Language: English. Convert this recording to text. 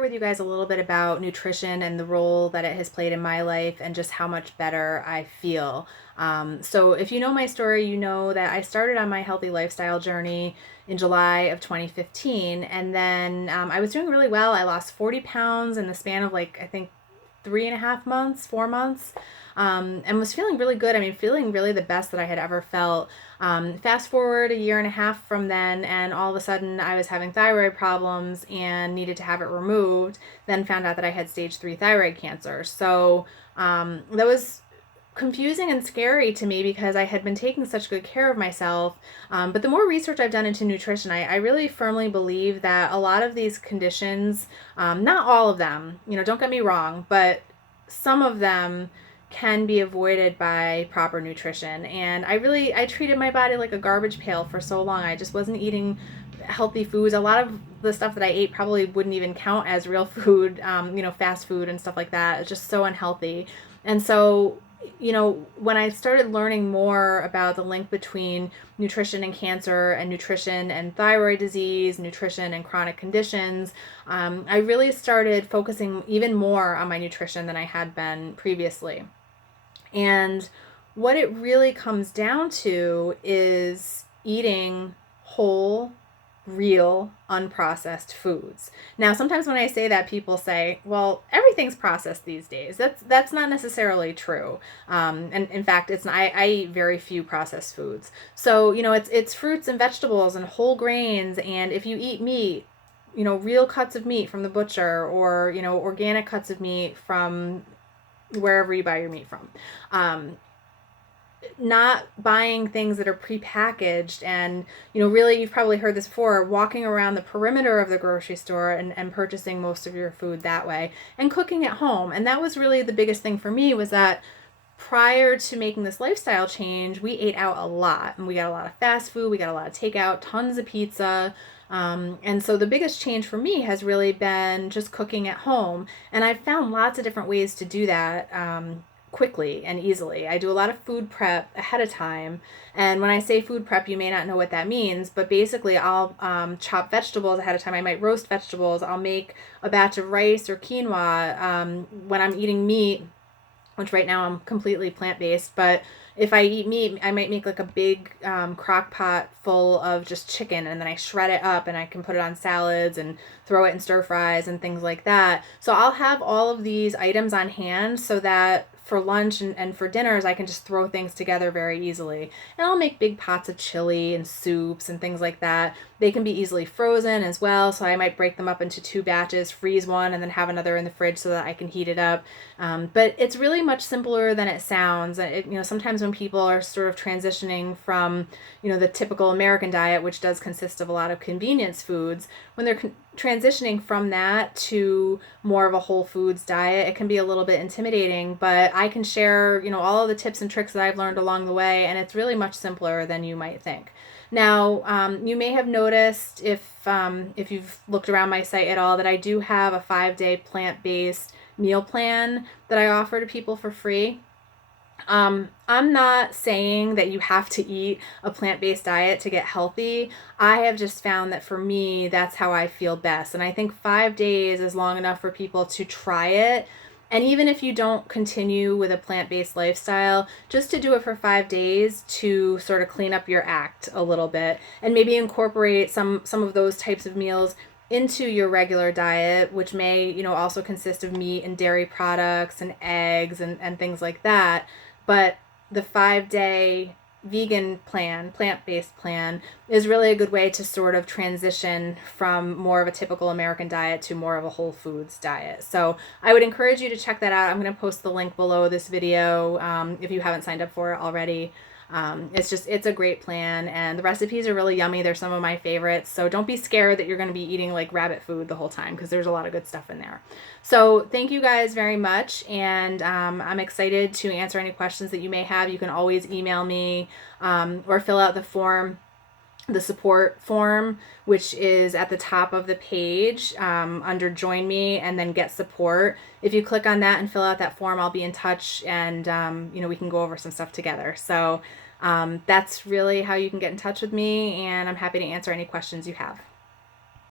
With you guys a little bit about nutrition and the role that it has played in my life and just how much better I feel. So if you know my story, you know that I started on my healthy lifestyle journey in July of 2015, and then I was doing really well. I lost 40 pounds in the span of like, I think, 3.5 months, 4 months, and was feeling really good. I mean, feeling really the best that I had ever felt. Fast forward a year and a half from then, and all of a sudden I was having thyroid problems and needed to have it removed. Then found out that I had stage 3 thyroid cancer. So that was confusing and scary to me because I had been taking such good care of myself. But the more research I've done into nutrition, I really firmly believe that a lot of these conditions, not all of them, don't get me wrong, but some of them can be avoided by proper nutrition. And I treated my body like a garbage pail for so long. I just wasn't eating healthy foods. A lot of the stuff that I ate probably wouldn't even count as real food, fast food and stuff like that. It's just so unhealthy. And so, when I started learning more about the link between nutrition and cancer, and nutrition and thyroid disease, nutrition and chronic conditions, I really started focusing even more on my nutrition than I had been previously. And what it really comes down to is eating whole, real, unprocessed foods. Now, sometimes when I say that, people say, well, everything's processed these days. That's not necessarily true. And in fact, it's not, I eat very few processed foods. So, it's fruits and vegetables and whole grains. And if you eat meat, real cuts of meat from the butcher, or, organic cuts of meat from wherever you buy your meat from. Not buying things that are prepackaged, and really, you've probably heard this before, walking around the perimeter of the grocery store and purchasing most of your food that way, and cooking at home. And that was really the biggest thing for me, was that prior to making this lifestyle change, we ate out a lot, and we got a lot of fast food, we got a lot of takeout, tons of pizza. And so the biggest change for me has really been just cooking at home. And I've found lots of different ways to do that quickly and easily. I do a lot of food prep ahead of time. And when I say food prep, you may not know what that means, but basically I'll chop vegetables ahead of time. I might roast vegetables. I'll make a batch of rice or quinoa. When I'm eating meat, which right now I'm completely plant-based, but if I eat meat, I might make like a big crock pot full of just chicken, and then I shred it up and I can put it on salads and throw it in stir fries and things like that. So I'll have all of these items on hand so that for lunch and for dinners, I can just throw things together very easily. And I'll make big pots of chili and soups and things like that. They can be easily frozen as well, so I might break them up into 2 batches, freeze one, and then have another in the fridge so that I can heat it up. But it's really much simpler than it sounds. Sometimes when people are sort of transitioning from, the typical American diet, which does consist of a lot of convenience foods, when they're transitioning from that to more of a whole foods diet, it can be a little bit intimidating, but I can share, all of the tips and tricks that I've learned along the way, and it's really much simpler than you might think. Now, you may have noticed, if you've looked around my site at all, that I do have a 5-day plant-based meal plan that I offer to people for free. I'm not saying that you have to eat a plant-based diet to get healthy. I have just found that for me, that's how I feel best. And I think 5 days is long enough for people to try it. And even if you don't continue with a plant-based lifestyle, just to do it for 5 days to sort of clean up your act a little bit, and maybe incorporate some of those types of meals into your regular diet, which may, also consist of meat and dairy products and eggs and things like that. But the 5-day vegan plan, plant-based plan, is really a good way to sort of transition from more of a typical American diet to more of a whole foods diet. So I would encourage you to check that out. I'm going to post the link below this video if you haven't signed up for it already. It's a great plan, and the recipes are really yummy. They're some of my favorites. So don't be scared that you're going to be eating like rabbit food the whole time, because there's a lot of good stuff in there. So thank you guys very much. And I'm excited to answer any questions that you may have. You can always email me or fill out the support form, which is at the top of the page under Join Me and then Get Support. If you click on that and fill out that form, I'll be in touch, and we can go over some stuff together. So that's really how you can get in touch with me, and I'm happy to answer any questions you have.